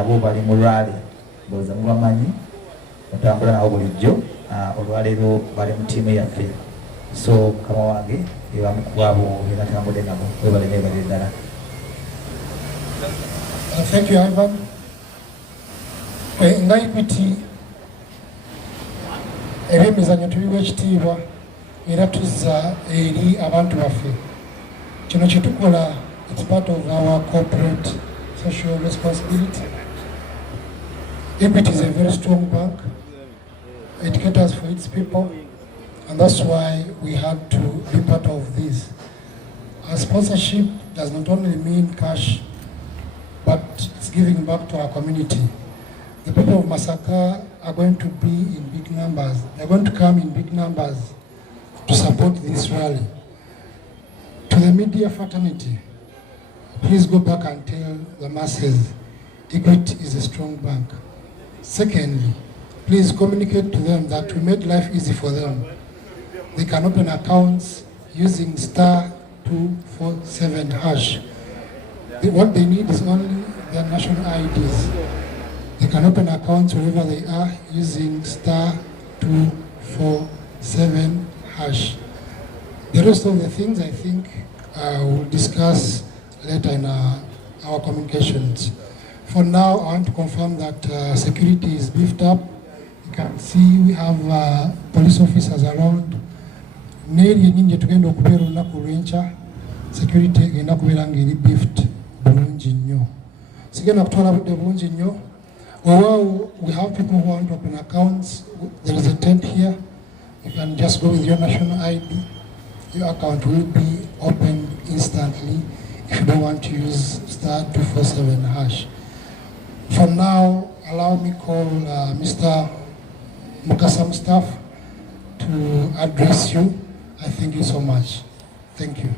nabo bali mu lwale mboza mubamanyi otambula nabo bulijjo olwaleero bali mu ttiimu yaffe so kama wange ebamu ku abo benatambudde nabo webaleme ddala. Thank you, Ivan. Nga Equity ebyemizannyo tubiwa ekitiibwa era tuzza eri abantu baffe. Kino kye tukola, it's part of our corporate social responsibility. Equity is a very strong bank. It caters for its people, and that's why we had to be part of this. Our sponsorship does not only mean cash, but it's giving back to our community. The people of Masaka are going to be in big numbers. They're going to come in big numbers to support this rally. To the media fraternity, please go back and tell the masses, Equity is a strong bank. Secondly, please communicate to them that we made life easy for them. They can open accounts using *247 hash. What they need is only their national IDs. They can open accounts wherever they are using *247 hash. The rest of the things I think we'll discuss later in our communications. For now, I want to confirm that security is beefed up. You can see we have police officers around. Neri nyinyi tugenda okubeera olunaku lw'enkya, security egenda kubeera ng'eri beefed bulungi nnyo. Sigenda kutwala budde bulungi nnyo. Although we have people who want to open accounts, there is a tent here. You can just go with your national ID. Your account will be opened instantly if you don't want to use *247 hash. For now, allow me call Mr. Mukasa staff to address you. I thank you so much. Thank you.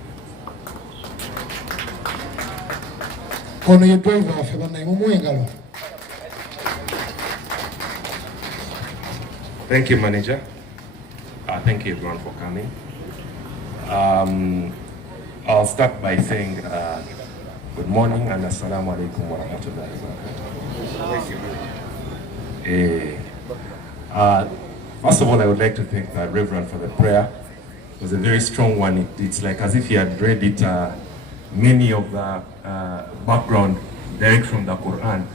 Ono ye driver waffe bannaye mumuwe engalo. Thank you, manager. Thank you everyone for coming. I'll start by saying good morning and assalamu alaikum wa rahmatullahi wa barakatuh. First of all, I would like to thank the Reverend for the prayer. It was a very strong one. It's like as if he had read it, many of the background direct from the Quran.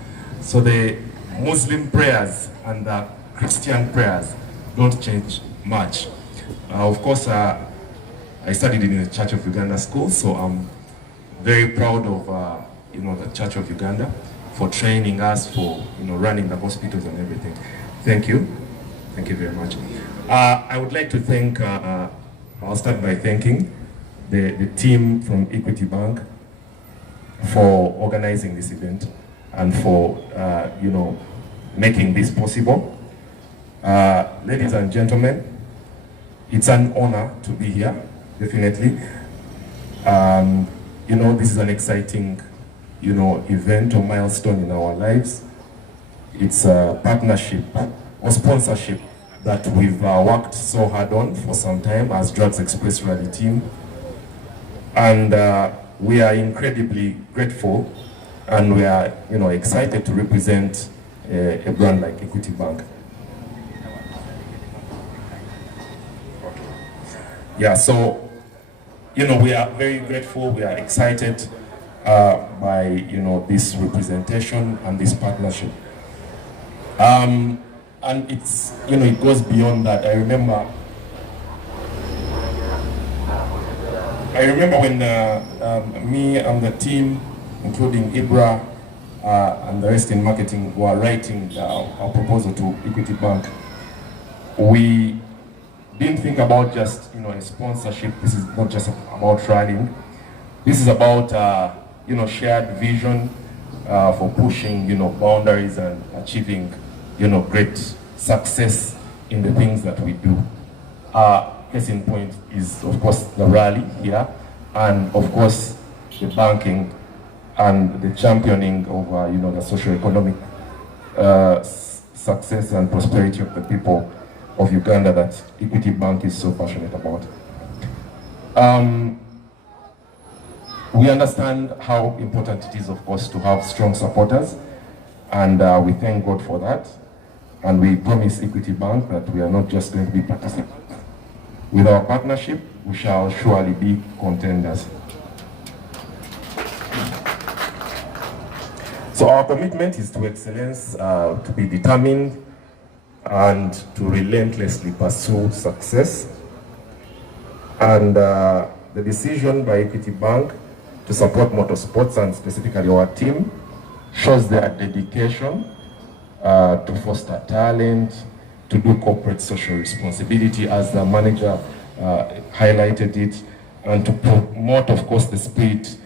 So the Muslim prayers and the Christian prayers don't change much. Of course, I studied in the Church of Uganda school, so I'm very proud of the Church of Uganda for training us for running the hospitals and everything. Thank you very much. I would like to thank. I'll start by thanking the team from Equity Bank for organizing this event and for making this possible. Ladies and gentlemen, it's an honor to be here, definitely. This is an exciting, event or milestone in our lives. It's a partnership or sponsorship that we've worked so hard on for some time as Drugs Express Rally team. And we are incredibly grateful and we are, excited to represent a brand like Equity Bank. Yeah, so, we are very grateful, we are excited by, this representation and this partnership. And it's, it goes beyond that. I remember when me and the team, including Ibra and the rest in marketing, were writing our proposal to Equity Bank. We didn't think about just a sponsorship. This is not just about running. This is about shared vision for pushing boundaries and achieving great success in the things that we do. Case in point is of course the rally here, and of course the banking and the championing of the socio-economic success and prosperity of the people of Uganda that Equity Bank is so passionate about. We understand how important it is, of course, to have strong supporters, And we thank God for that. And we promise Equity Bank that we are not just going to be participants. With our partnership, we shall surely be contenders. So our commitment is to excellence, to be determined, and to relentlessly pursue success. And the decision by Equity Bank to support motorsports, and specifically our team, shows their dedication to foster talent, to do corporate social responsibility, as the manager highlighted it, and to promote, of course, the spirit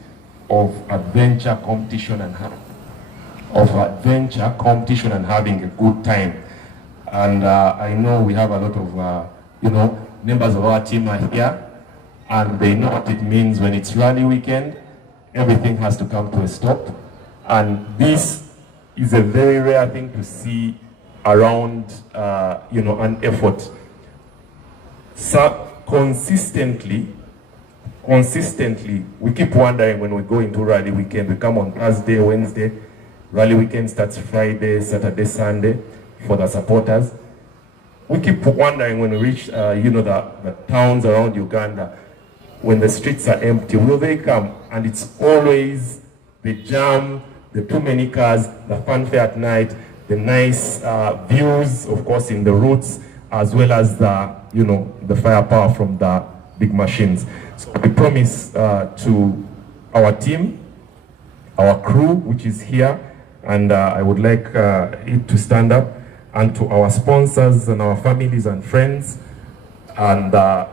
of adventure, competition, and having a good time. And I know we have a lot of, members of our team are here, and they know what it means when it's rally weekend. Everything has to come to a stop. And this is a very rare thing to see around, an effort. So consistently, we keep wondering when we go into rally weekend. We come on Thursday, Wednesday. Rally weekend starts Friday, Saturday, Sunday for the supporters. We keep wondering when we reach, the towns around Uganda, when the streets are empty, will they come? And it's always the jam, the too many cars, the fanfare at night, the nice views, of course, in the routes, as well as the firepower from the big machines. So we promise to our team, our crew, which is here, and I would like it to stand up, and to our sponsors and our families and friends, and the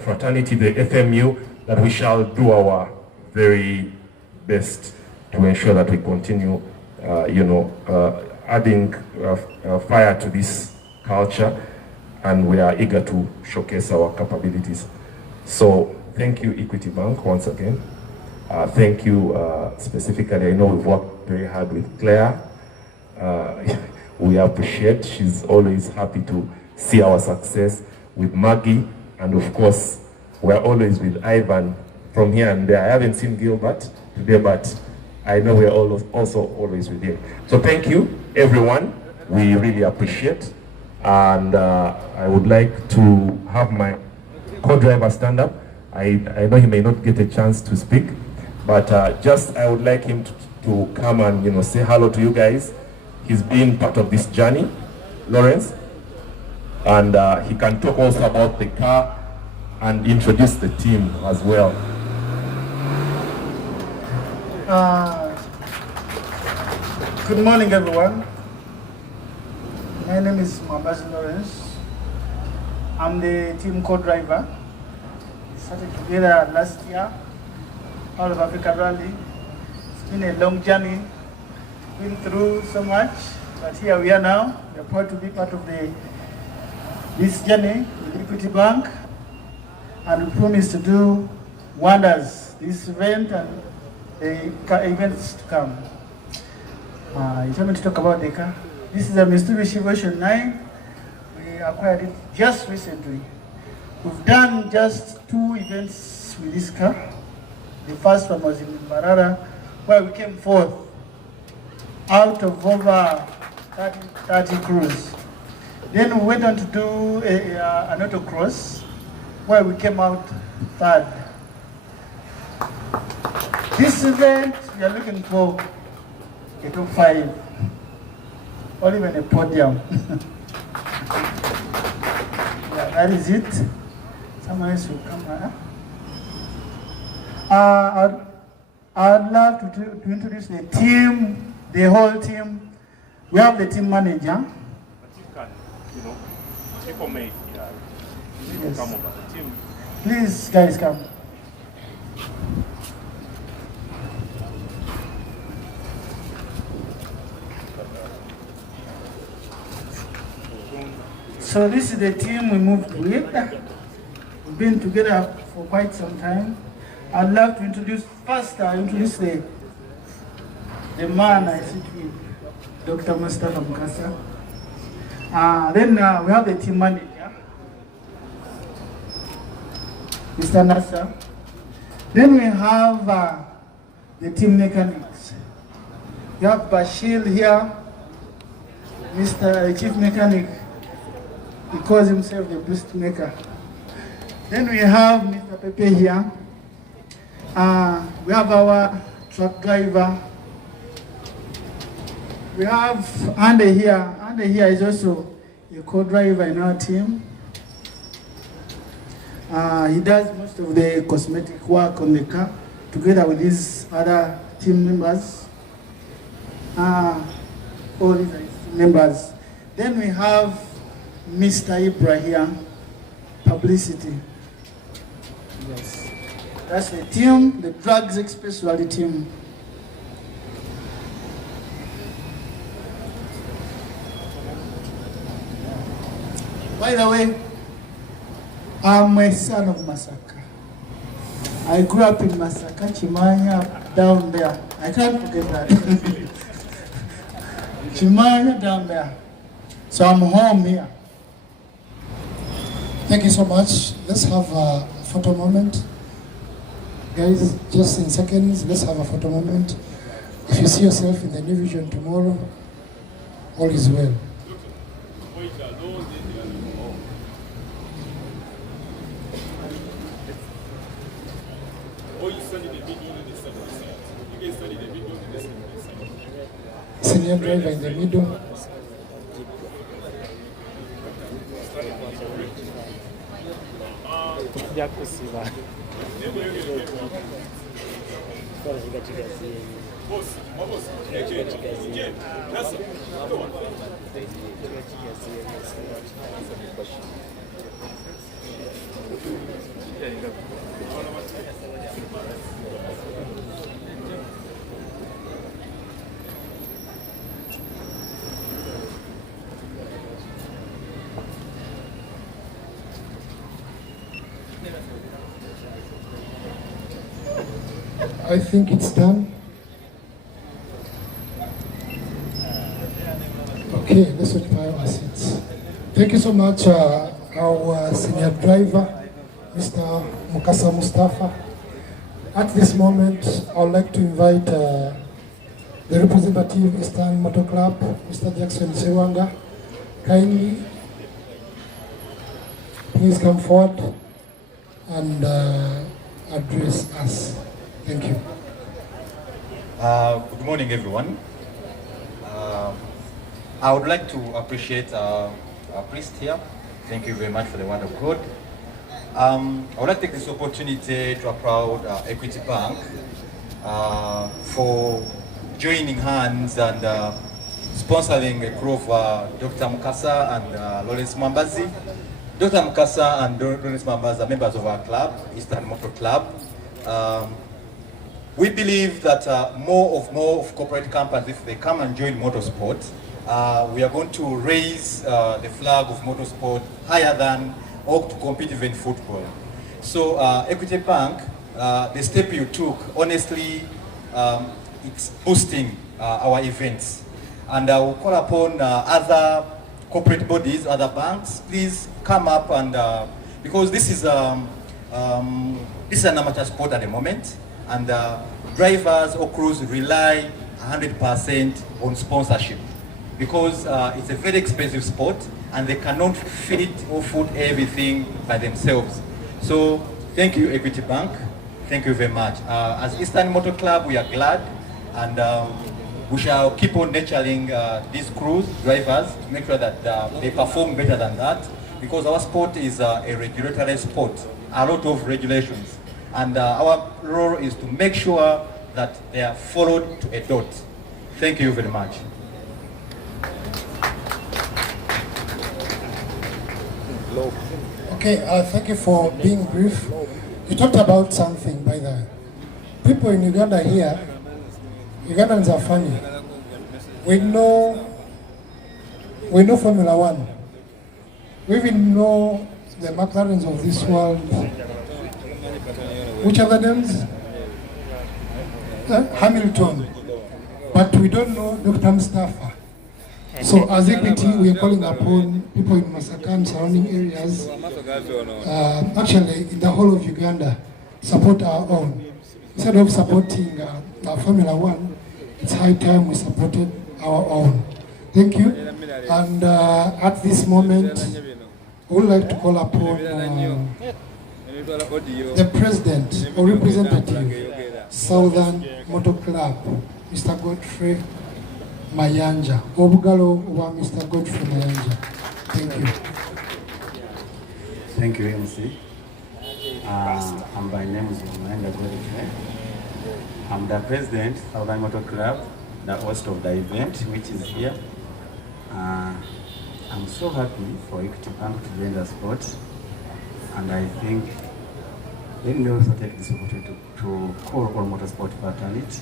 fraternity, the FMU, that we shall do our very best to ensure that we continue, adding fire to this culture, and we are eager to showcase our capabilities. So thank you, Equity Bank, once again. Thank you specifically. I know we've worked very hard with Claire. We appreciate. She's always happy to see our success. With Maggie, and of course, we're always with Ivan from here and there. I haven't seen Gilbert today, but I know we're also always with him. So thank you, everyone. We really appreciate. And I would like to have my co-driver stand up. I know he may not get a chance to speak, but I would like him to come and say hello to you guys. He's been part of this journey, Lawrence, and he can talk also about the car and introduce the team as well. Good morning, everyone. My name is Mukasa Lawrence. I'm the team co-driver. We started together last year, All of Africa Rally. It's been a long journey, been through so much, but here we are now. We are proud to be part of this journey with Equity Bank, and we promise to do wonders this event and the events to come. You told me to talk about the car. This is a Mitsubishi version 9. We acquired it just recently. We've done just 2 events with this car. The first one was in Mbarara, where we came fourth out of over 30 crews. Then we went on to do an autocross, where we came out third. This event, we are looking for a top 5, or even a podium. Yeah, that is it. Someone else will come. I'd love to introduce the team, the whole team. We have the team manager. But you can, people may Yes. come over the team. Please, guys, come. So this is the team we moved with. We've been together for quite some time. I'd love to introduce the man I sit with, Dr. Mustafa Mukasa. Then we have the team manager, Mr. Nasser. Then we have the team mechanics. We have Bashir here, Mr. Chief Mechanic. He calls himself the boost maker. Then we have Mr. Pepe here. We have our truck driver. We have Andy here. Andy here is also a co-driver in our team. He does most of the cosmetic work on the car together with his other team members. All these are his team members. Then we have Mr. Ibra here, publicity. Yes, that's the team, the drugs especially team. By the way, I'm a son of Masaka. I grew up in Masaka, Chimanya, down there. I can't forget that. Chimanya down there. So I'm home here. Thank you so much. Let's have a photo moment. Guys, just in seconds, let's have a photo moment. If you see yourself in the new vision tomorrow, all is well. Senior driver in the middle. I think it's done. Okay, let's occupy our seats. Thank you so much, our senior driver, Mr. Mukasa Mustafa. At this moment, I would like to invite the representative Eastern Motor Club, Mr. Jackson Sewanga. Kindly, please come forward and address us. Thank you. Good morning, everyone. I would like to appreciate our priest here. Thank you very much for the word of God. I would like to take this opportunity to applaud Equity Bank for joining hands and sponsoring a crew of Dr. Mukasa and Lawrence Mambazi. Dr. Mukasa and Lawrence Mambazi are members of our club, Eastern Motor Club. We believe that more of corporate companies, if they come and join motorsport, we are going to raise the flag of motorsport higher than or to compete even football. So Equity Bank, the step you took, honestly, it's boosting our events. And I will call upon other corporate bodies, other banks, please come up and, because this is an amateur sport at the moment, and drivers or crews rely 100% on sponsorship because it's a very expensive sport and they cannot fit or food everything by themselves. So thank you, Equity Bank. Thank you very much. As Eastern Motor Club, we are glad and we shall keep on nurturing these crews, drivers, to make sure that they perform better than that because our sport is a regulatory sport, a lot of regulations. And our role is to make sure that they are followed to a dot. Thank you very much. Okay, thank you for being brief. You talked about something, by the way. People in Uganda here, Ugandans are funny. We know Formula One. We even know the McLarens of this world. Which other names? Hamilton. But we don't know Dr. Mustafa. So as Equity, we are calling upon people in Masaka and surrounding areas, actually in the whole of Uganda, support our own. Instead of supporting Formula One, it's high time we supported our own. Thank you. And at this moment, I would like to call upon the president or representative, Southern Motor Club, Mr. Godfrey Mayanja. Obugalo wa Mr. Godfrey Mayanja. Thank you. Thank you, MC. I'm by name is Mayanja Godfrey. I'm the president of Southern Motor Club, the host of the event, which is here. I'm so happy for Equity Bank to join the sport, and I think let me also take this opportunity to call all motorsport fraternity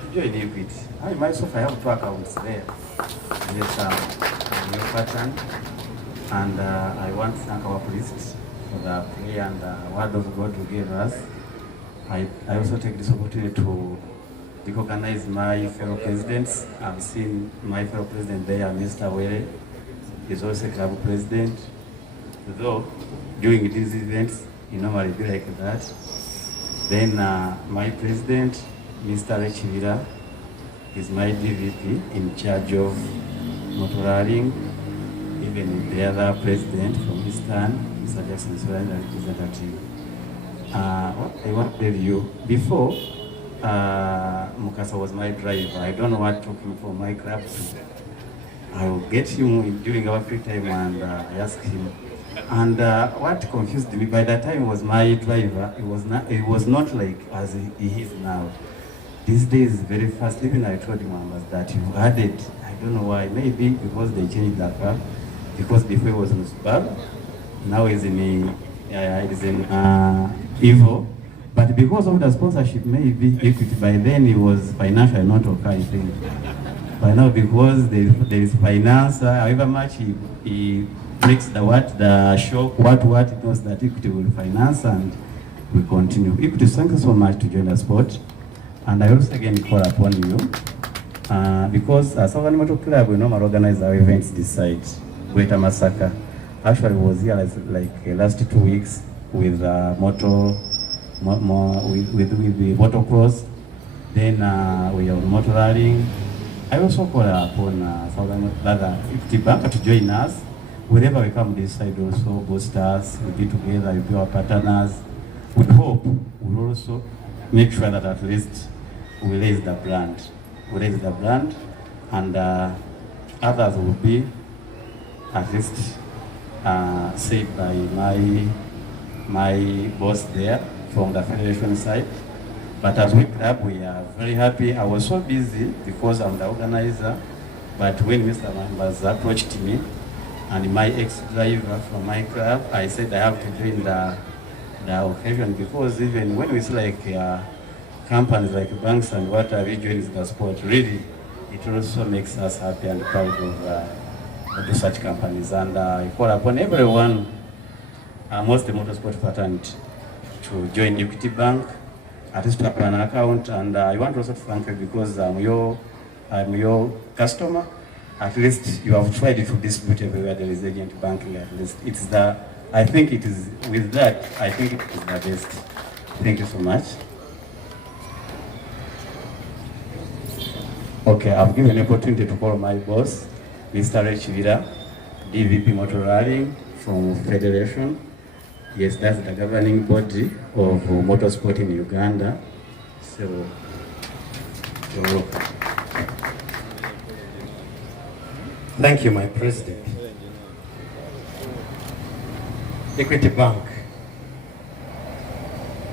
to join Equity. I myself, I have 2 accounts there. Yes, new pattern, and I want to thank our priests for the prayer and the word of God to give us. I also take this opportunity to recognize my fellow presidents. I've seen my fellow president there, Mr. Were. He's also a club president. Though during these events, you normally be like that. Then my president, Mr. Rechivira, is my DVP in charge of motoring, even with the other president from Eastern, Mr. Jackson Solan, the representative. What I want to tell you, before Mukasa was my driver, I don't know what took him from my club to. I will get him during our free time and I ask him. And what confused me, by that time he was my driver, it was not like as he is now. These days very fast. Even I told him that you added, I don't know why, maybe because they changed the car, because before it was in Subaru, now it's in Evo. But because of the sponsorship, maybe Equity, by then it was financially not okay, I think. But now because there is finance, however much he breaks the shock, what it knows that Equity will finance, and we continue. Equity, thank you so much to join the sport. And I also again call upon you, because Southern Motor Club, we normally organize our events this side, Greater Masaka. Actually was here like last 2 weeks with with the motocross. Then we are motor rallying. I also call upon Southern Equity Bank to join us. Wherever we come this side also, boost us, we'll be together, we'll be our partners. We hope we'll also make sure that at least we raise the brand. We raise the brand, and others will be at least said by my boss there from the federation side. But as we club, we are very happy. I was so busy because I'm the organizer, but when Mr. Mambas approached me and my ex-driver from my club, I said I have to join the occasion, because even when we see like companies like banks and what have you joined the sport, really, it also makes us happy and proud of such companies. And I call upon everyone, most the motorsport fraternity, to join Equity Bank, at least to have an account. And I want also to thank you because I'm your customer. At least you have tried to distribute everywhere there is agent banking. At least it's I think it is, with that, I think it is the best. Thank you so much. Okay, I've given an opportunity to call my boss, Mr. Rechivira, DVP Motor Rallying from Federation. Yes, that's the governing body of motorsport in Uganda. So, you're welcome. Thank you, my president. Equity Bank,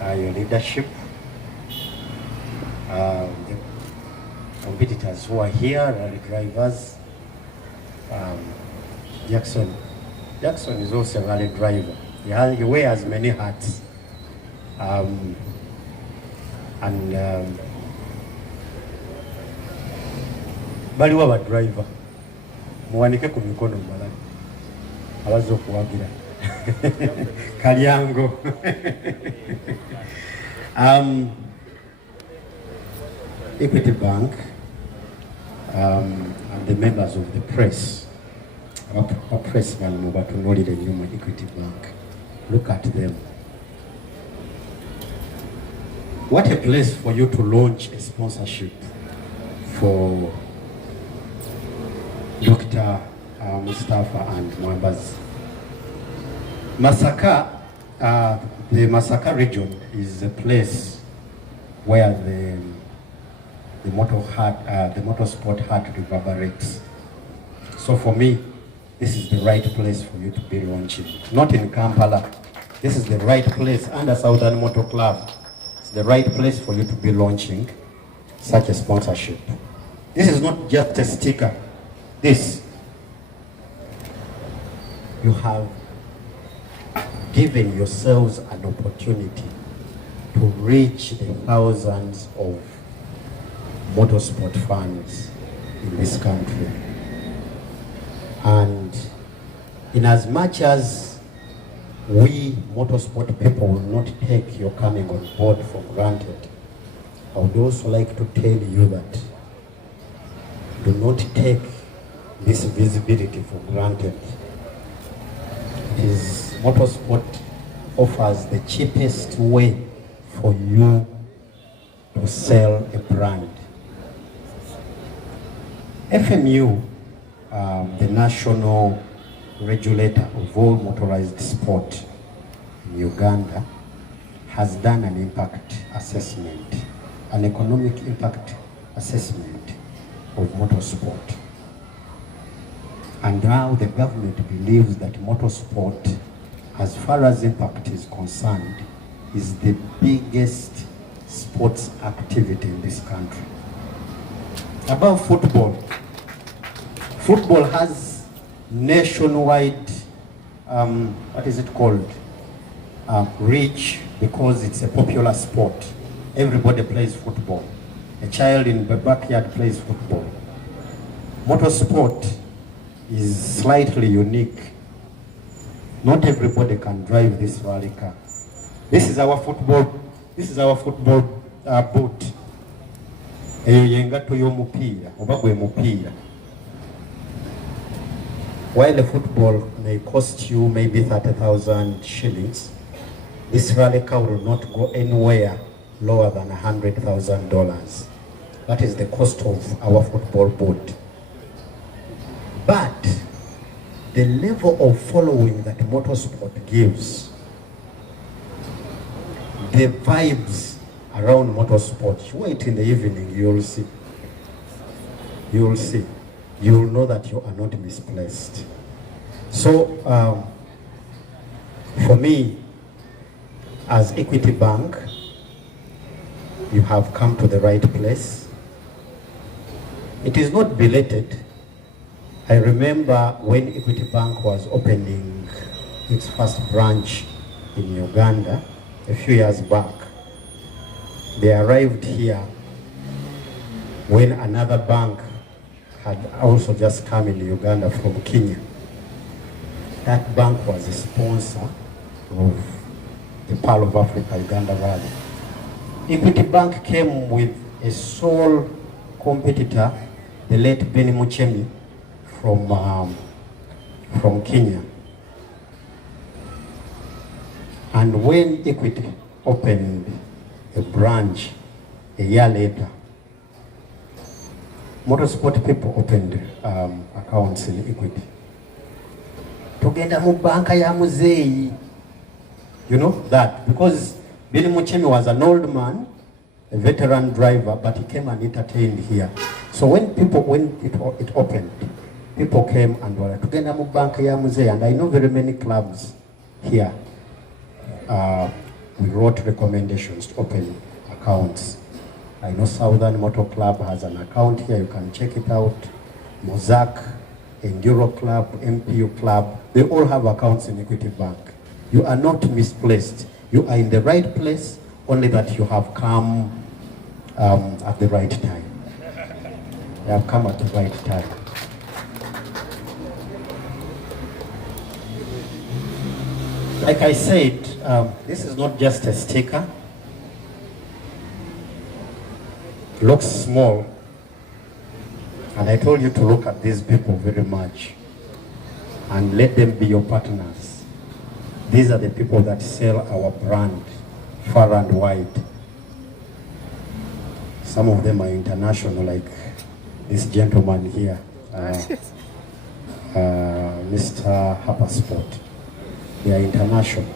your leadership, the competitors who are here, rally drivers. Jackson is also a rally driver. He wears many hats. Baliwo aba driver muwanike ku mikono mbalabi abaza okuwagira Kalyango. Equity Bank and the members of the press, our pressman mubatunulire nnyo Equity Bank. Look at them. What a place for you to launch a sponsorship for Dr. Mustafa and members. Masaka, the Masaka region is a place where the motorsport heart reverberates. So for me, this is the right place for you to be launching. Not in Kampala. This is the right place under Southern Motor Club. It's the right place for you to be launching such a sponsorship. This is not just a sticker. This, you have given yourselves an opportunity to reach the thousands of motorsport fans in this country. And in as much as we motorsport people will not take your coming on board for granted, I would also like to tell you that do not take this visibility for granted. Motorsport offers the cheapest way for you to sell a brand. FMU, the national regulator of all motorized sport in Uganda, has done an impact assessment, an economic impact assessment of motorsport. And now the government believes that motorsport, as far as impact is concerned, is the biggest sports activity in this country. Above football, football has nationwide, what is it called, reach, because it's a popular sport. Everybody plays football. A child in the backyard plays football. Motorsport is slightly unique. Not everybody can drive this rally car. This is our football boot. Eyo yengato y'omupiira oba gwe mupiira. While the football may cost you maybe 30,000 shillings, this rally car will not go anywhere lower than $100,000. That is the cost of our football boat. But the level of following that motorsport gives, the vibes around motorsport, you wait in the evening, you'll see. You'll see. You'll know that you are not misplaced. So, for me, as Equity Bank, you have come to the right place. It is not belated. I remember when Equity Bank was opening its first branch in Uganda a few years back. They arrived here when another bank had also just come in Uganda from Kenya. That bank was a sponsor of the Pearl of Africa Uganda Rally. Equity Bank came with a sole competitor, the late Benny Muchemi from Kenya. And when Equity opened a branch a year later, motorsport people opened accounts in Equity. Tugenda mu banka ya muzeyi. You know that, because Benny Muchemi was an old man, a veteran driver, but he came and entertained here. So when it opened, people came and were like, tugenda mu banka ya muzeyi. And I know very many clubs here. We wrote recommendations to open accounts. I know Southern Motor Club has an account here, you can check it out. Mozak, Enduro Club, MPU Club, they all have accounts in Equity Bank. You are not misplaced. You are in the right place, only that you have come at the right time. You have come at the right time. Like I said, this is not just a sticker. It looks small. And I told you to look at these people very much and let them be your partners. These are the people that sell our brand far and wide. Some of them are international, like this gentleman here, Mr. Harper Sport. They are international.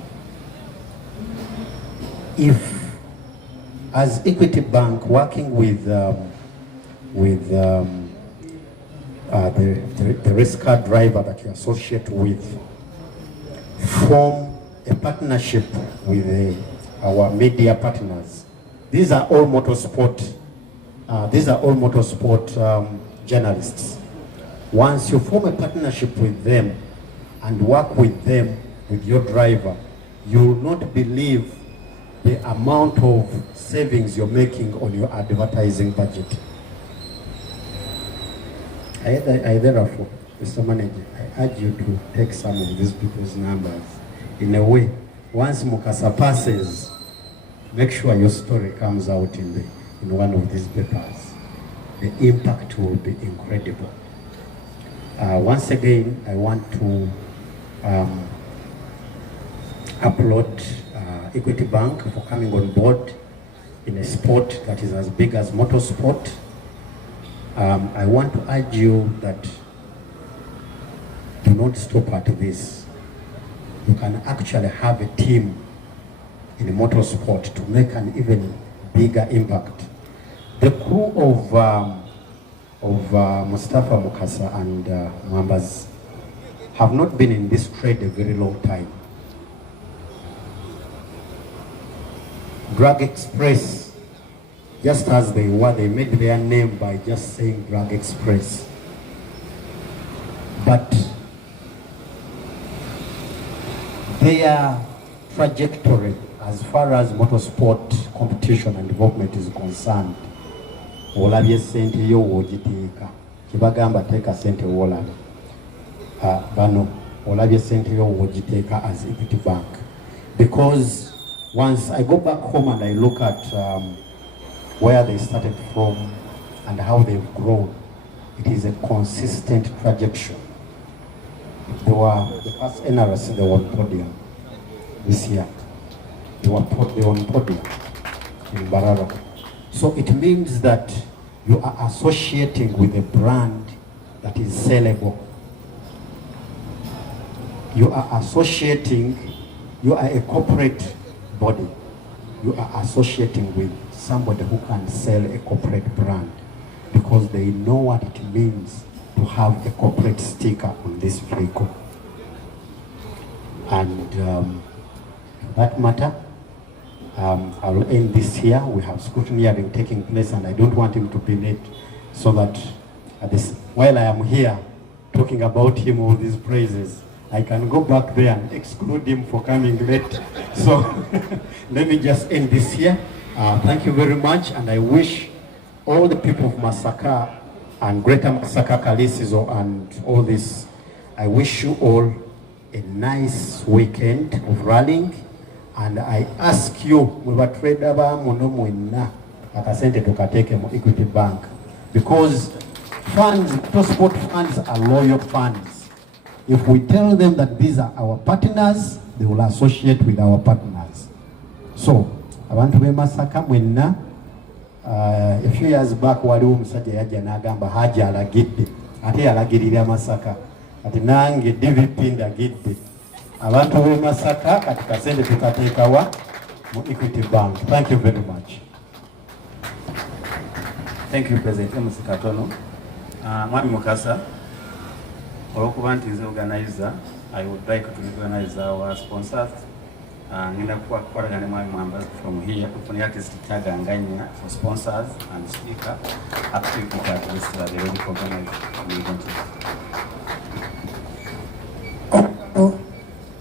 If, as Equity Bank, working with the race car driver that you associate with, form a partnership with our media partners. These are all motorsport. Journalists. Once you form a partnership with them and work with them, with your driver, you will not believe the amount of savings you're making on your advertising budget. I therefore, Mr. Manager, I urge you to take some of these people's numbers. In a way, once Mukasa passes, make sure your story comes out in one of these papers. The impact will be incredible. Once again, I want to applaud Equity Bank for coming on board in a sport that is as big as motorsport. I want to urge you that do not stop at this. You can actually have a team in motorsport to make an even bigger impact. The crew of Mustafa Mukasa and Mwambas have not been in this trade a very long time. Drug Express, just as they were, they made their name by just saying Drug Express. But their trajectory as far as motorsport competition and development is concerned, olabye sente yo wogiteeka kibagamba teeka sente wolaba bano olabye sente yo wogiteeka as Equity Bank, because once I go back home and I look at where they started from and how they've grown, it is a consistent trajectory. They were the first NRS, they were on podium this year. They were on podium in Barara. So it means that you are associating with a brand that is sellable. You are associating, you are a corporate body. You are associating with somebody who can sell a corporate brand because they know what it means to have a corporate sticker on this vehicle. And that matter, I will end this here. We have scrutineering taking place and I don't want him to be late, so that while I am here talking about him all these praises, I can go back there and exclude him for coming late. So let me just end this here. Thank you very much, and I wish all the people of Masaka and Greater Masaka, Kalisizo and all this, I wish you all a nice weekend of rallying. And I ask you, we were trader monomwina akasente tukateke mu Equity Bank, because funds, sport funds are loyal funds. If we tell them that these are our partners, they will associate with our partners. So abantu be Masaka mwenna, a few years back waliwo omusajja yajja n'agamba Haji alagidde ate yalagirira Masaka ati nange DVP ndagidde. Abantu be Masaka kati kasente tukateekawa mu Equity Bank. Thank you very much. Thank you, President Musikatono. Mwami Mukasa, olwokuba nti nze organizer, I would like to recognize our sponsors. Ngenda kukwatagana ne Mwami Mwamba from here, from artist Kyaganganya for sponsors and speaker, active artists that are ready to organize the event.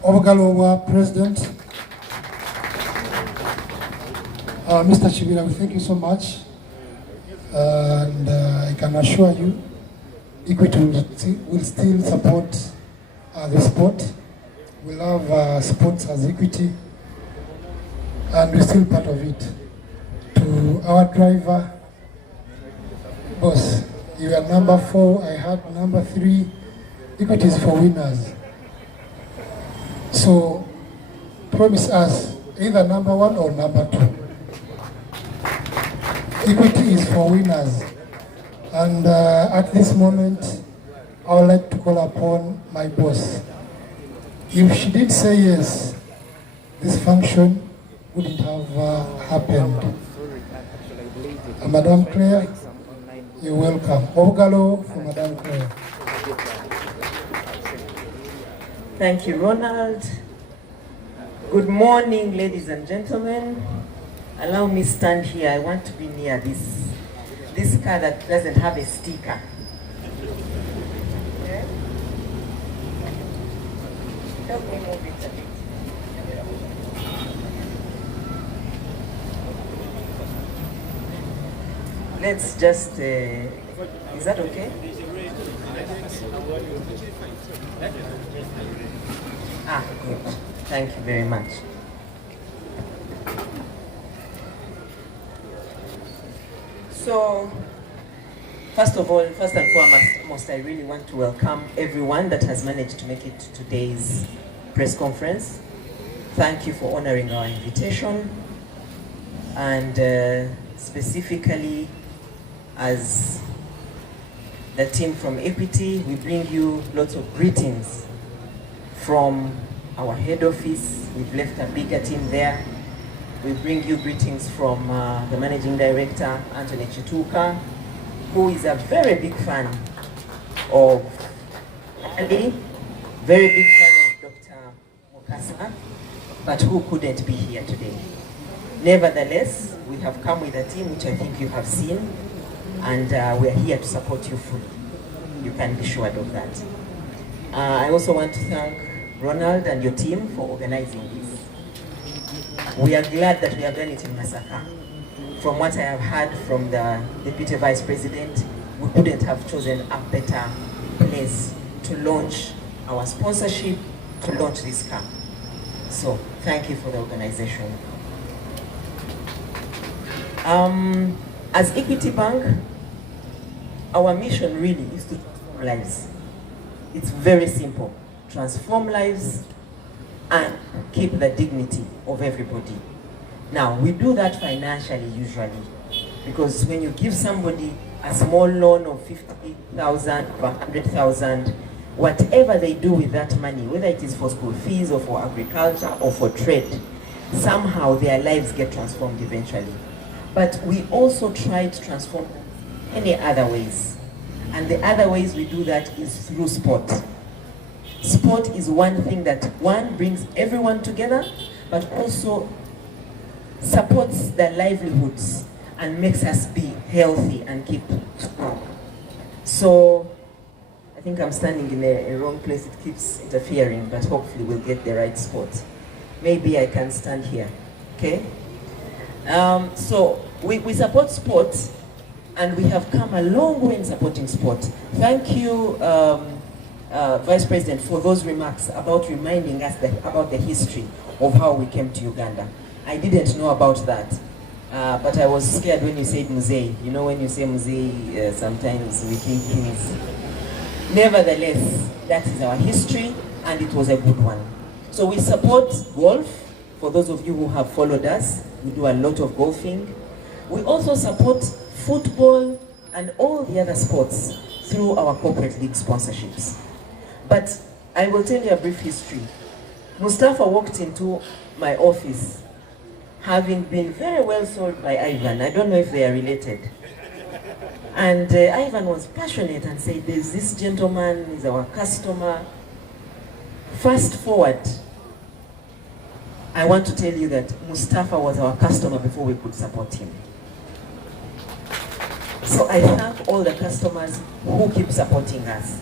Obagalowa President, Mr. Chibira, we thank you so much, and I can assure you, Equity will still support the sport. We love sports as Equity, and we're still part of it. To our driver, boss, you are number 4, I had number 3. Equity is for winners. So promise us either number 1 or number 2. Equity is for winners. And at this moment, I would like to call upon my boss. If she did say yes, this function wouldn't have happened. Madam Claire, you're welcome. Ogalo for Madam Claire. Thank you, Ronald. Good morning, ladies and gentlemen. Allow me stand here. I want to be near this car that doesn't have a sticker. Yeah? Help me move it a bit. Let's just, is that okay? Ah, good. Thank you very much. So, first and foremost, I really want to welcome everyone that has managed to make it to today's press conference. Thank you for honoring our invitation. And specifically, as the team from Equity, we bring you lots of greetings from our head office. We've left a bigger team there. We bring you greetings from the Managing Director, Anthony Chituka, who is a very big fan of Ali, very big fan of Dr. Mukasa, but who couldn't be here today. Nevertheless, we have come with a team which I think you have seen, and we're here to support you fully. You can be sure of that. I also want to thank Ronald and your team for organizing this. We are glad that we have done it in Masaka. From what I have heard from the Deputy Vice President, we couldn't have chosen a better place to launch our sponsorship, to launch this camp. So, thank you for the organization. As Equity Bank, our mission really is to transform lives. It's very simple. Transform lives and keep the dignity of everybody. Now, we do that financially usually, because when you give somebody a small loan of 50,000 or 100,000, whatever they do with that money, whether it is for school fees or for agriculture or for trade, somehow their lives get transformed eventually. But we also try to transform any other ways. And the other ways we do that is through sport. Sport is one thing that, one, brings everyone together, but also supports their livelihoods and makes us be healthy and keep strong. So, I think I'm standing in a wrong place. It keeps interfering, but hopefully we'll get the right spot. Maybe I can stand here, okay? So, we support sport, and we have come a long way in supporting sport. Thank you, Vice President, for those remarks about reminding us about the history of how we came to Uganda. I didn't know about that, but I was scared when you said Muzei. You know, when you say Muzei, sometimes we think things. Nevertheless, that is our history, and it was a good one. So we support golf. For those of you who have followed us, we do a lot of golfing. We also support football and all the other sports through our corporate league sponsorships. But I will tell you a brief history. Mustafa walked into my office having been very well sold by Ivan. I don't know if they are related. And Ivan was passionate and said, there's this gentleman, he's our customer. Fast forward, I want to tell you that Mustafa was our customer before we could support him. So I thank all the customers who keep supporting us.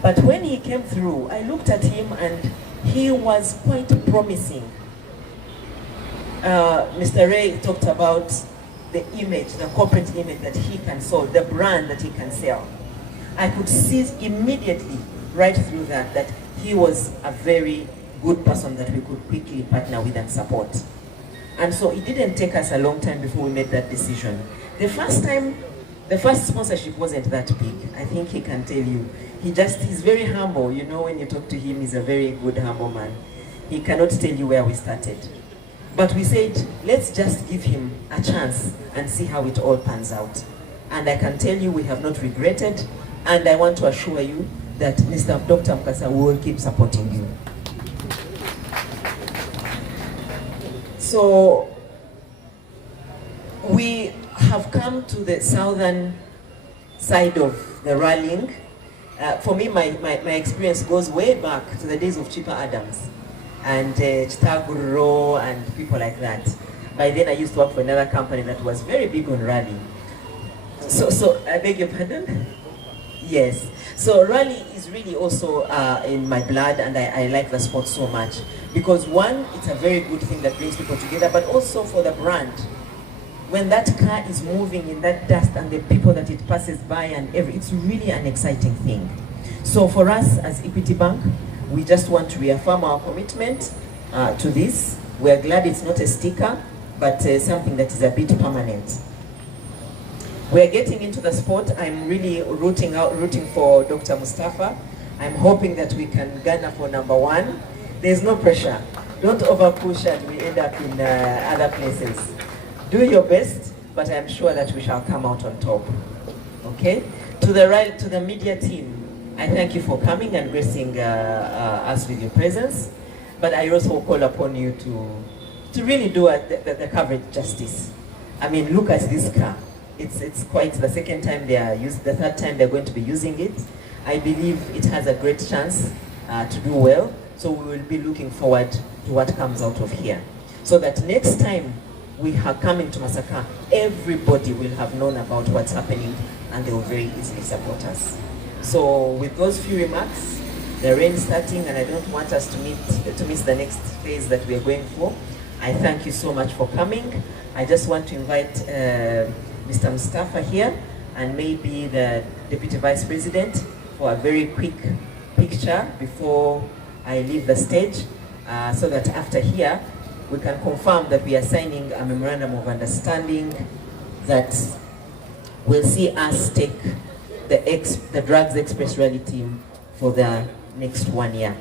But when he came through, I looked at him and he was quite promising. Mr. Ray talked about the image, the corporate image that he can sell, the brand that he can sell. I could see immediately, right through that he was a very good person that we could quickly partner with and support. And so it didn't take us a long time before we made that decision. The first sponsorship wasn't that big. I think he can tell you. He's very humble. You know, when you talk to him, he's a very good, humble man. He cannot tell you where we started. But we said, let's just give him a chance and see how it all pans out. And I can tell you we have not regretted, and I want to assure you that Dr. Mukasa will keep supporting you. So we have come to the southern side of the rallying. For me, my experience goes way back to the days of Chipa Adams and Chitaguro and people like that. By then I used to work for another company that was very big on rallying. So I beg your pardon? Yes. So rally is really also in my blood, and I like the sport so much. Because one, it's a very good thing that brings people together, but also for the brand. When that car is moving in that dust and the people that it passes by and it's really an exciting thing. So for us as Equity Bank, we just want to reaffirm our commitment to this. We are glad it's not a sticker, but something that is a bit permanent. We are getting into the sport. I'm really rooting for Dr. Mustafa. I'm hoping that we can garner for #1. There's no pressure. Don't over-push and we end up in other places. Do your best, but I'm sure that we shall come out on top. Okay? To the media team, I thank you for coming and gracing us with your presence. But I also call upon you to really do the coverage justice. I mean, look at this car. It's quite the second time the third time they're going to be using it. I believe it has a great chance to do well. So we will be looking forward to what comes out of here. So that next time we are coming to Masaka, everybody will have known about what's happening and they will very easily support us. So with those few remarks, the rain starting and I don't want us to miss the next phase that we are going for. I thank you so much for coming. I just want to invite Mr. Mustafa here and maybe the Deputy Vice President for a very quick picture before I leave the stage, so that after here we can confirm that we are signing a memorandum of understanding that will see us take the Drugs Express Rally team for the next 1 year.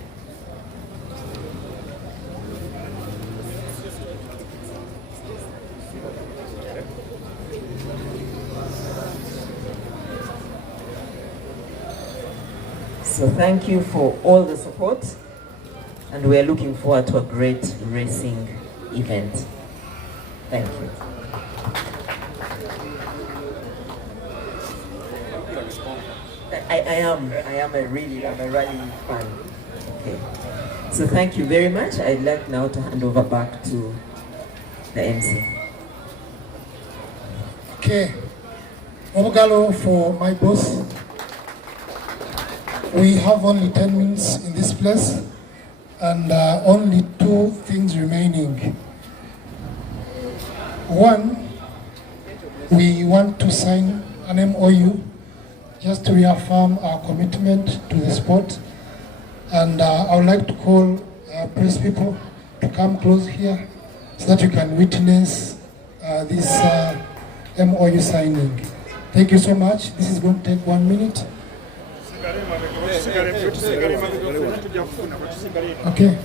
So thank you for all the support, and we are looking forward to a great racing event. Thank you. I'm a rally fan. Okay. So thank you very much. I'd like now to hand over back to the MC. Okay. Omugalo for my boss. We have only 10 minutes in this place and only 2 things remaining. One, we want to sign an MOU just to reaffirm our commitment to the sport. And I would like to call press people to come close here so that you can witness this MOU signing. Thank you so much. This is going to take 1 minute. Okay.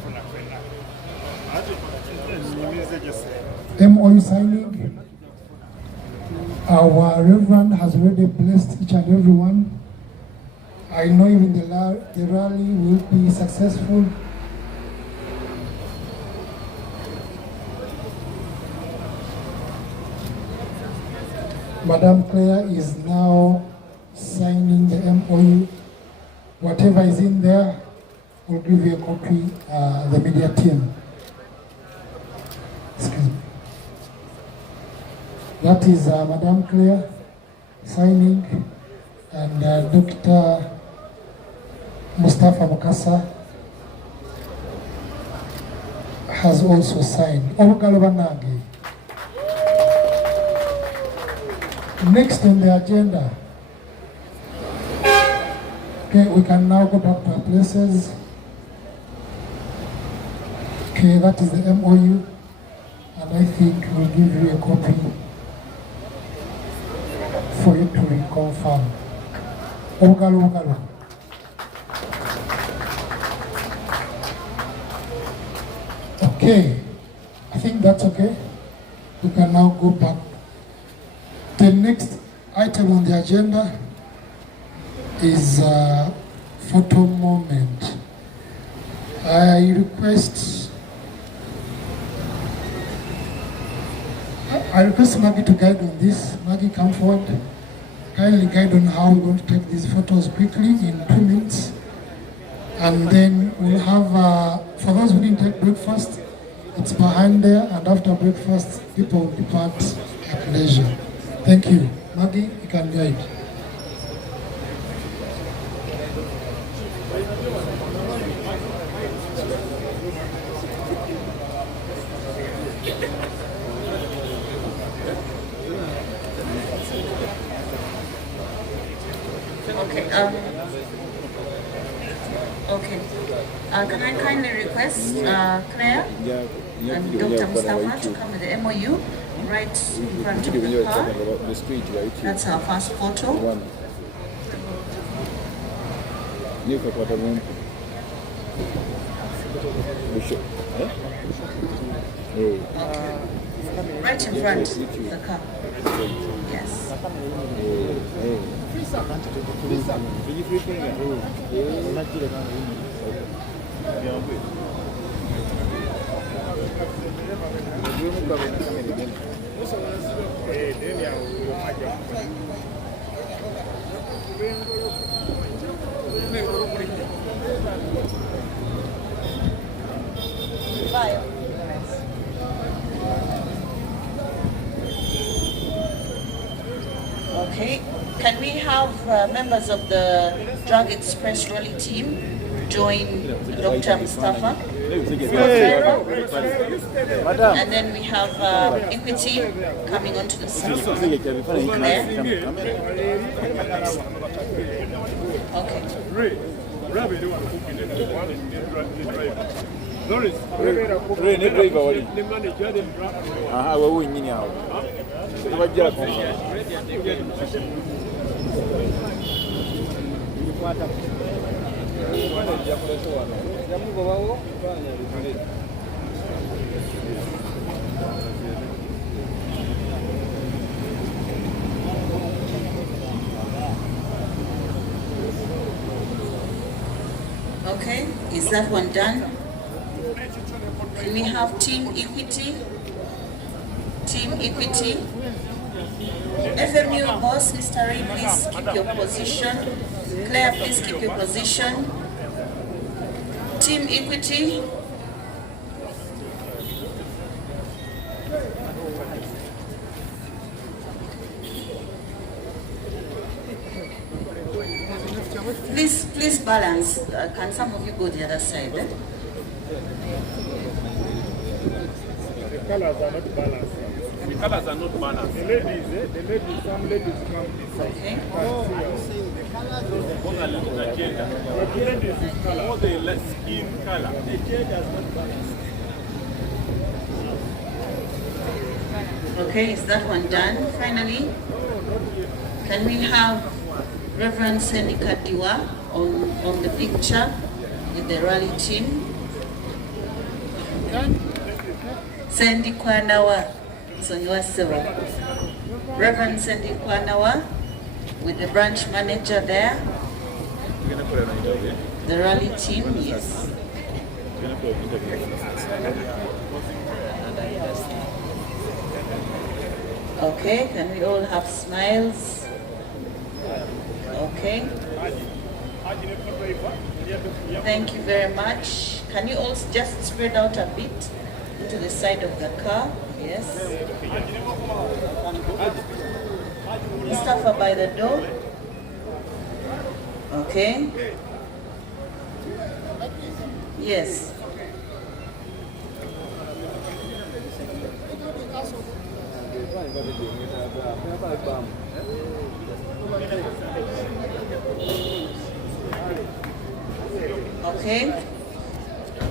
MOU signing. Our Reverend has already blessed each and every one. I know even the rally will be successful. Madam Claire is now signing the MOU. Whatever is in there, we'll give you a copy, the media team. Excuse me. That is Madam Claire signing, and Dr. Mustafa Mukasa has also signed. Next on the agenda. Okay, we can now go back to our places. Okay, that is the MOU, and I think we'll give you a copy for you to reconfirm. Ogalo. Okay, I think that's okay. We can now go back. The next item on the agenda is a photo moment. I request Maggie to guide on this. Maggie, come forward. Kindly guide on how we're going to take these photos quickly in 2 minutes. And then we'll have, for those who didn't take breakfast, it's behind there, and after breakfast, people will depart at leisure. Thank you. Maggie, you can guide. Can I kindly request Claire and Dr. Mustafa to come with the MOU right in front of the car? That's our first photo. Okay. Right in front of the car. Yes. Okay, can we have members of the Drug Express Rally team join Dr. Mustafa? And then we have Equity coming onto the scene. Okay, is that one done? Can we have Team Equity? Team Equity. FMU boss, Mr. Ray, please keep your position. Claire, please keep your position. Team Equity. Please balance. Can some of you go the other side? The colors are not balanced. The colors are not balanced. The ladies, some ladies come this side. Okay. The ladies is color. All the less skin color. The shade is not balanced. Okay, is that one done? Finally, can we have Reverend Sendika Diwa on the picture with the rally team? Sandy Kwanawa, Sonyawa Sewa. Reverend Sandy Kwanawa with the branch manager there. The rally team, yes. Okay, can we all have smiles? Okay. Thank you very much. Can you all just spread out a bit into the side of the car? Yes. Mustafa by the door. Okay. Yes. Okay.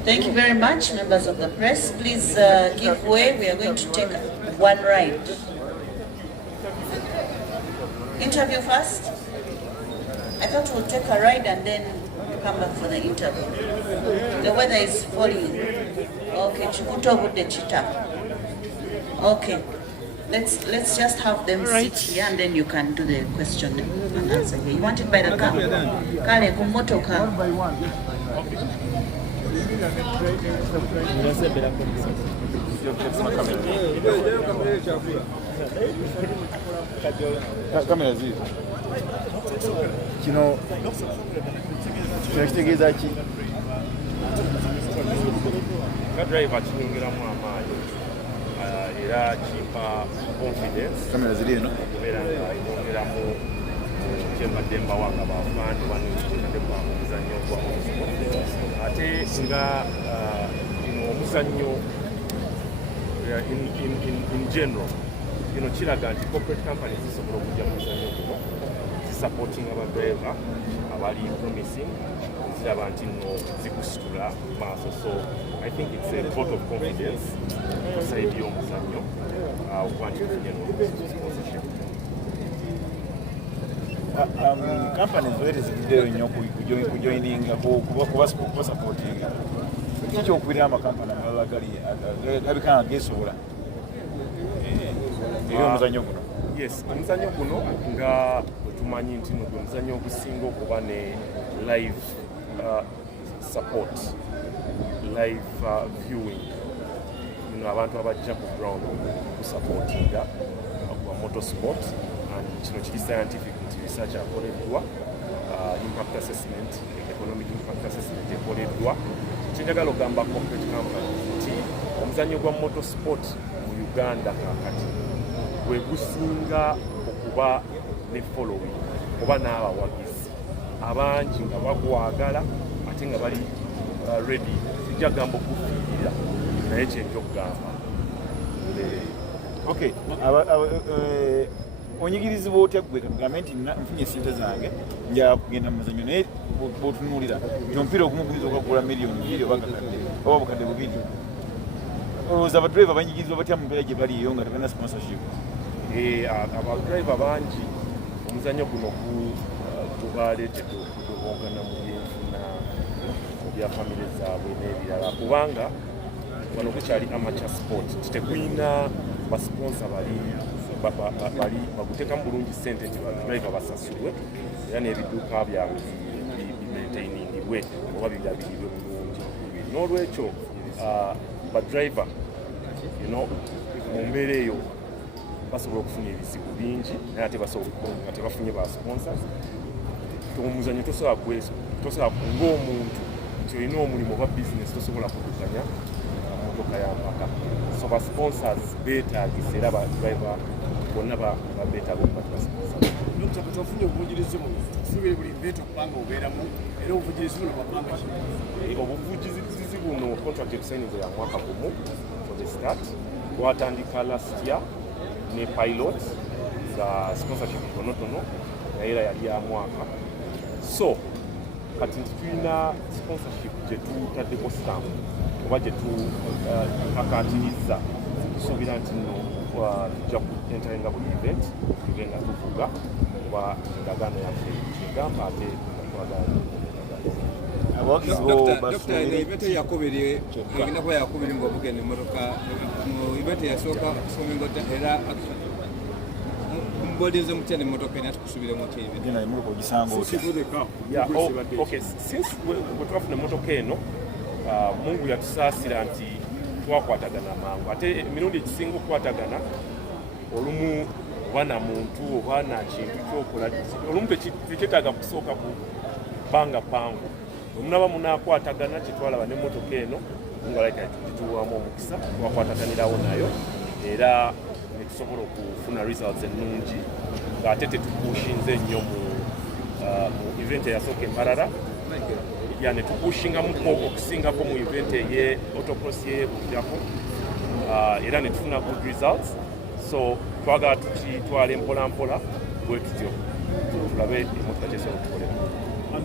Thank you very much, members of the press. Please give way. We are going to take one ride. Interview first. I thought we'll take a ride and then come back for the interview. The weather is falling. Okay, Chikuto Bude Chita. Okay. let's just have them sit here and then you can do the question and answer here. You want it by the car? Kale kumotoka. Kamera zizo. Kino kitegeeza ki? Driver kinyongeramu amaanyi era kipa confidence. Kamera ziri eno. Era kinyongeramu kyembadde mbawanga bafaani banokitadde bamuzannyo gwa ate nga omuzannyo in general kiraga nti corporate companies zisobola okujja mu muzannyo guno zisupporting abadriver abali promising ziraba nti nno zikusitula maaso. So I think it's a vote of confidence kusaidi y'omuzannyo okuba nti tufunye sponsorship. Companies where ziddeyo nnyo kujoininga kuba supportinga. Kiki okubira amakampani amalala galabika nga geesobola eri omuzannyo guno? Yes, omuzannyo guno nga wetumanyi nti nogwe omuzannyo ogusinga okuba ne live support, live viewing. Abantu abajja ku ground kusupportinga kwa motorsport, and kino kiri scientific research akoleddwa, impact assessment, economic impact assessment ekoleddwa. Kyenjagala ogamba corporate companies nti omuzannyo gwa motorsport mu Uganda kakati gwe gusinga okuba ne following oba n'abawagizi abangi nga bagwagala ate nga bali ready. Sijja gamba okufiirira naye kyenjogamba. Okay, onyigirizibwa otya gwe kagamba nti nfunye sente zange nja kugenda mu muzannyo, naye bw'otunuulira nti omupiira ogumuguliza okagula miliyoni 2 oba kakadde oba bukadde 2, olowooza abadriver banyigirizibwa batya mu mbeera gye baliyo nga tebalina sponsorship? Abadriver bangi omuzannyo guno gubaleetedde okudobongana mu byenfuna mu bya famire zaabwe n'ebirala, kubanga wano gukyali amateur sport, tegulina basponsa bali baguteekamu bulungi ssente nti badriver basasulwe era n'ebiduuka byabwe bimaintainingibwe oba birabirirwe bulungi. N'olwekyo badriver mu mbeera eyo basobola okufuna ebizibu bingi naye ate nga tebafunye ba sponsors. Omuzannyo tosobola ng'omuntu nti olina omulimu oba business tosobola kudukanya motoka yampaka. So ba sponsors beetaagisa era badriver bonna babeetaaga okubata ba sponsors. Dr. Katofunye obuvujirizi mu sibiri buli mbeeta okubanga obeeramu era obuvujirizi buno bwapanga ki? Obuvujirizi buno contract etusainize ya mwaka gumu for the start. Twatandika last year ne pilot za sponsorship tonotono naye era yali ya mwaka. So kati tulina sponsorship gye tutaddeko stamp oba gye tukakatiriza, tusuubira nti nno tujja kuentarenga buli event tugenda tuvuga oba endagaano yaffe kyegamba ate twagala. Dr. event yakubiri egenda kuba yakubiri ng'obugenda emmotoka mu event yasooka somingotta era mbodinze mutya nemmotoka ena tukusubiremu Okay, since bwe twafuna emmotoka eno Mungu yatusaasira nti twakwatagana mangu, ate emirundi ekisinga okukwatagana olumu oba na muntu oba na kintu kyokola olumu tekyetaaga kusooka ku bbanga pangu. Omunaba munaakwatagana kyetwalaba n'emmotoka eno ngalaika tuwamu omukisa twakwataganirawo nayo era netusobola okufuna results ennungi ng'ate tetupushinze nnyo mu event eyasooka embalala ne tupushingamuko okusingako mu event eye autocross yeebukirako era ne tufuna good results. So twagala tukitwala mpolampola bwe tutyo tulabe emmotoka kyesobola okukolera.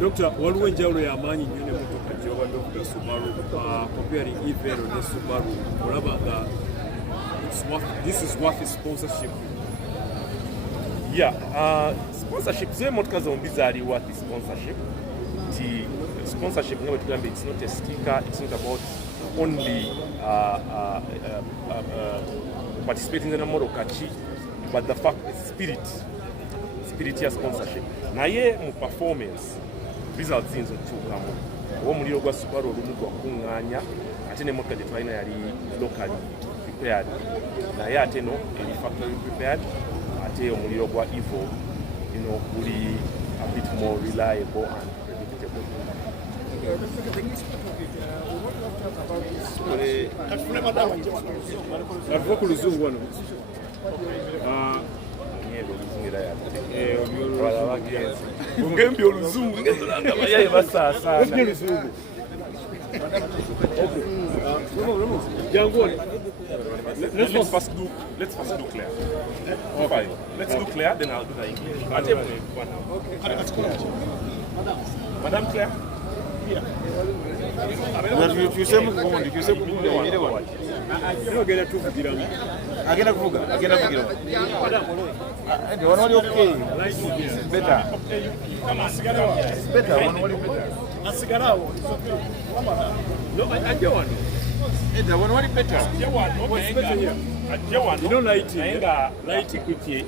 Dr. waliwo enjawulo y'amaanyi nnyo n'emmotoka gy'obadde okuga Subaru comparing Evero ne Subaru olaba nga this is worth sponsorship. Sponsorship z'emmotoka zombi zaali worth sponsorship. Sponsorship nga bwe tugamba, it's not a sticker, it's not about only participating in a moral kachi, but the fact is spirit ya sponsorship. Naye mu performance results zinzo tukamu. Omuliro gwa Subaru olumu gwa kunganya ate ne motoka jetwaina yali locally prepared. Naye ate no eli factory prepared ate omuliro gwa Evo uli a bit more reliable and predictable. Ungembi oluzungu ngezolanga bayaye basasa. Let's first do Claire. Okay. Let's do Claire, then I'll do the English. Madame Claire? Here. Agenda kuvuga. One only okay. Better. Better. One only better. No, I don't want. The one only better. What's better here? You know, light equity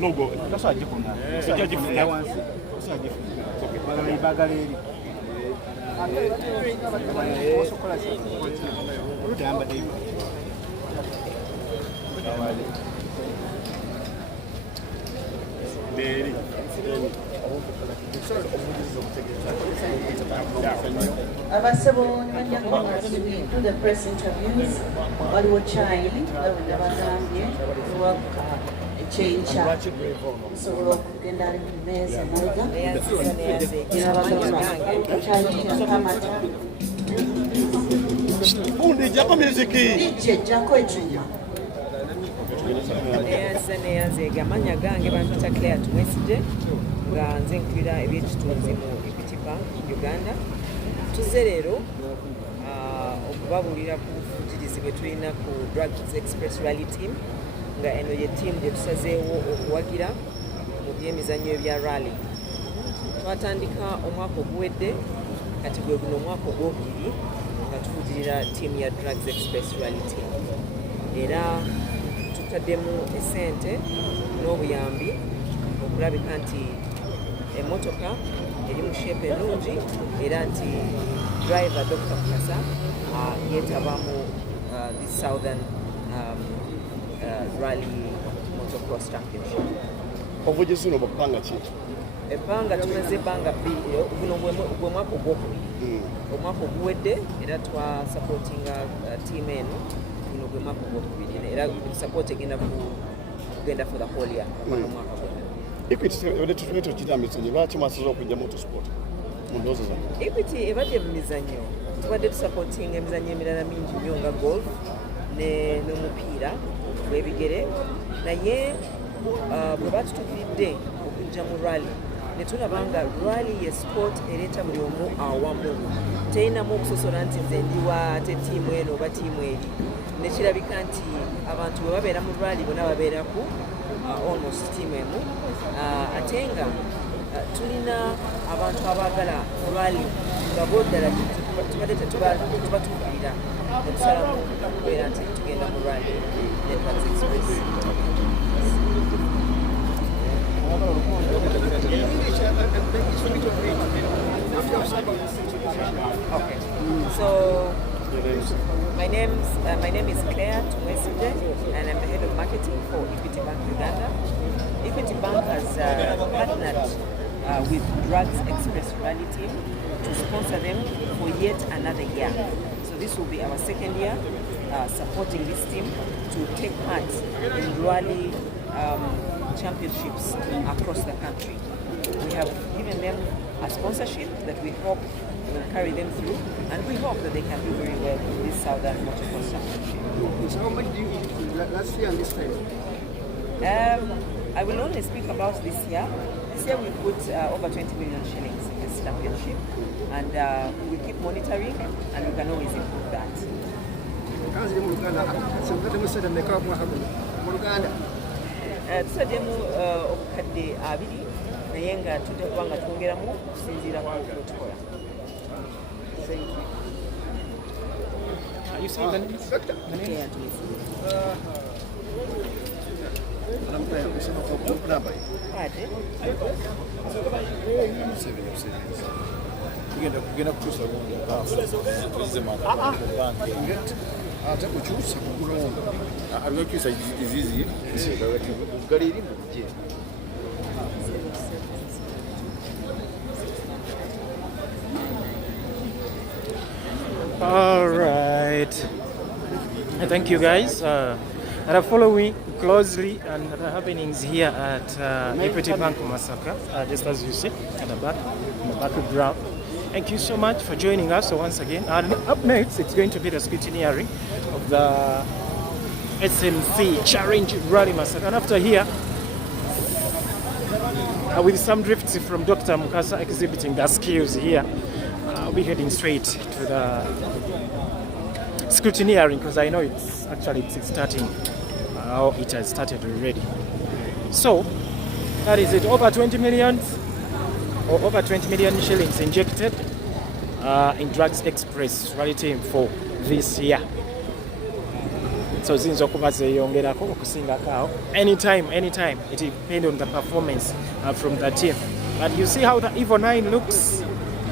logo. That's what I give on that. That's what I give on that one. That's what I give on that. Abasabo nimanya ko do the press interviews waliwo chai bagambye waka change sobola okugenda ali ku mmeeza moja kamata Bundi jako muziki DJ jako ekinya neyanze gamanya gange bampita Claire Tumwesije nga nze nkwira ebyekitunzi mu Equity Bank Uganda. Tuzze leero okubabulira ku bufujirizi bwe tulina ku Drugs Express Rally Team nga eno ye team gye tusazeewo okuwagira mu byemizannyo ebya rally. Twatandika omwaka oguwedde kati gwe guno omwaka ogwokubiri nga tuvujirira team ya Drugs Express Rally Team era tutaddemu esente n'obuyambi okulabika nti emmotoka eri mu shape ennungi era nti driver Dr. Mukasa yeetabamu this Southern Rally Motocross Championship. obujuzi buno bupanga ki? Ebbanga tumaze ebbanga bbiri, guno gwe mwaka ogwokubiri. Omwaka oguwedde era twasupportinga team eno guno gwe mwaka ogwokubiri era support egenda kugenda for the whole year omwaka gwonna. Equity ebadde tukiyita mizannyo lwaki mwasobola okujja motorsport mu ndowooza zammwe? Equity ebadde mu mizannyo tubadde tusupportinga emizannyo emirala mingi nnyo nga golf n'omupiira gw'ebigere naye bwe batutukiridde okujja mu rally ne tulaba nga rally ye sport ereeta buli omu awamu terinamu okusosola nti nze ndiwa ate tiimu eno oba tiimu eri nekirabika nti abantu bwe babeera mu rally bonna babeeraku almost tiimu emu ate nga tulina abantu abaagala rally nga boddala tubadde tubatuukirira netusalamu okubeera nti tugenda mu rally ne Drugs Express. Okay, so my name is Claire Tumwesije and I'm the head of marketing for Equity Bank Uganda. Equity Bank has partnered with Drugs Express Rally Team to sponsor them for yet another year. So this will be our second year supporting this team to take part in rally championships across the country. We have given them a sponsorship that we hope will carry them through, and we hope that they can do very well in this Southern Motocross Championship. So how much do you last year and this time? I will only speak about this year. This year we put over 20 million shillings in this championship, and we keep monitoring, and we can always improve that. Tusaddemu obukadde 2 naye nga tujja kuba nga twongeramu okusinziira ku tukola. Kugenda kukyusa ate kukyusa kukulonda aliwo kyusa izizi galiri muje. All right. Thank you guys that are following closely and the happenings here at Equity Bank Masaka, just as you see at the back, in the background. Thank you so much for joining us once again. And up next, it's going to be the scrutineering of the SMC Challenge Rally Masaka. And after here, with some drifts from Dr. Mukasa exhibiting the skills here, I'll be heading straight to the scrutineering because I know it's starting. It has started already. So that is it. Over 20 million shillings injected in Drugs Express rally team for this year. So ziyinza okuba zeeyongerako okusingako anytime. It depends on the performance from the team. But you see how the Evo 9 looks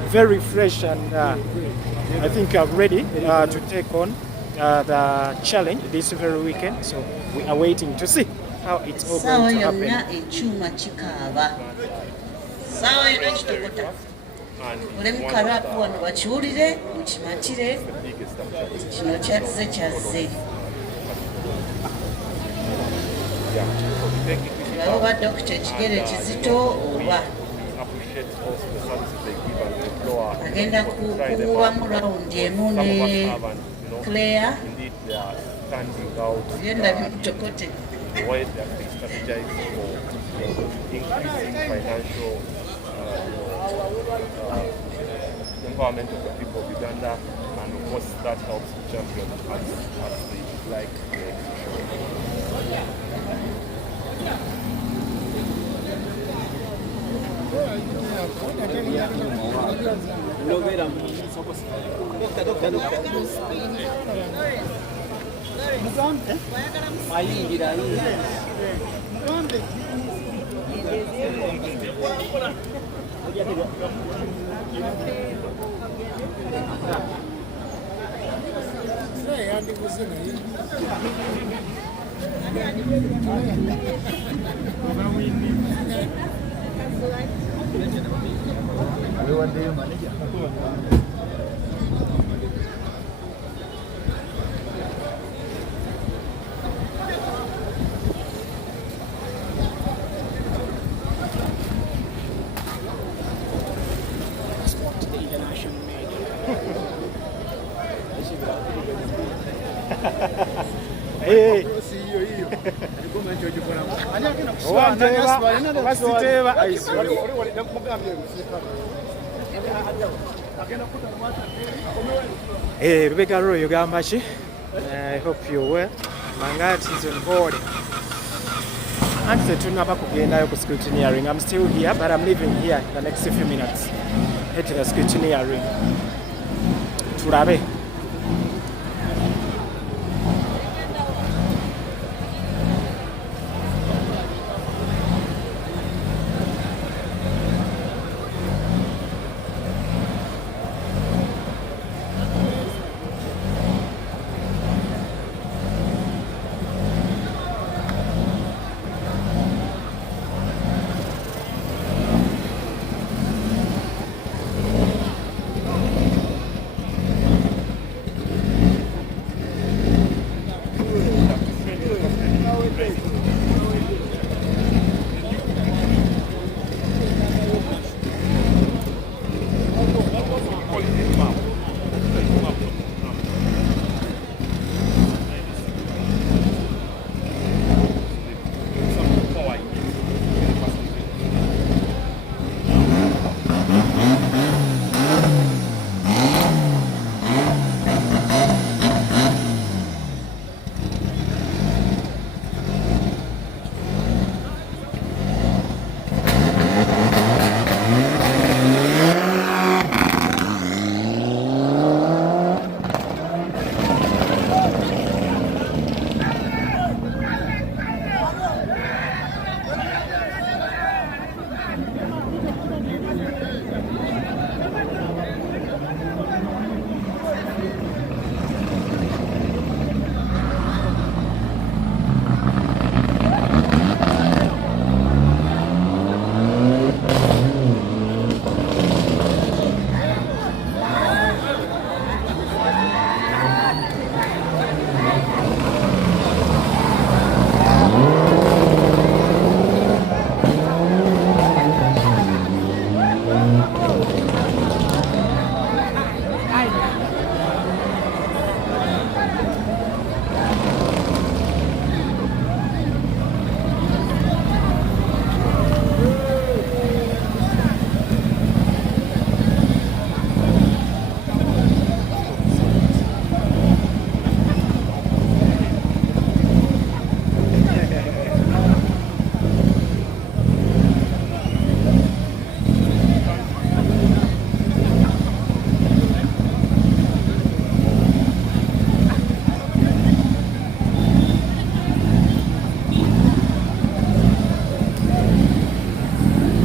very fresh, and I think I'm ready to take on the challenge this very weekend. So we are waiting to see how it's all going to happen. agenda kuwamu raundi emu ne Claire genda bimutokote empowerment of the people of Uganda, and of course that helps the champion as they like the Rebecca Roy, yogamba ki? I hope you're well. Mangati is on board. And tunaba kugendayo ku scrutineering. I'm still here, but I'm leaving here in the next few minutes. Head to the scrutineering. Turabe.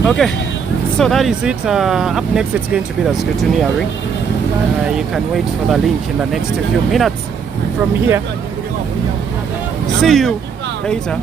Okay, so that is it. Up next, it's going to be the scrutineering. You can wait for the link in the next few minutes from here. See you later.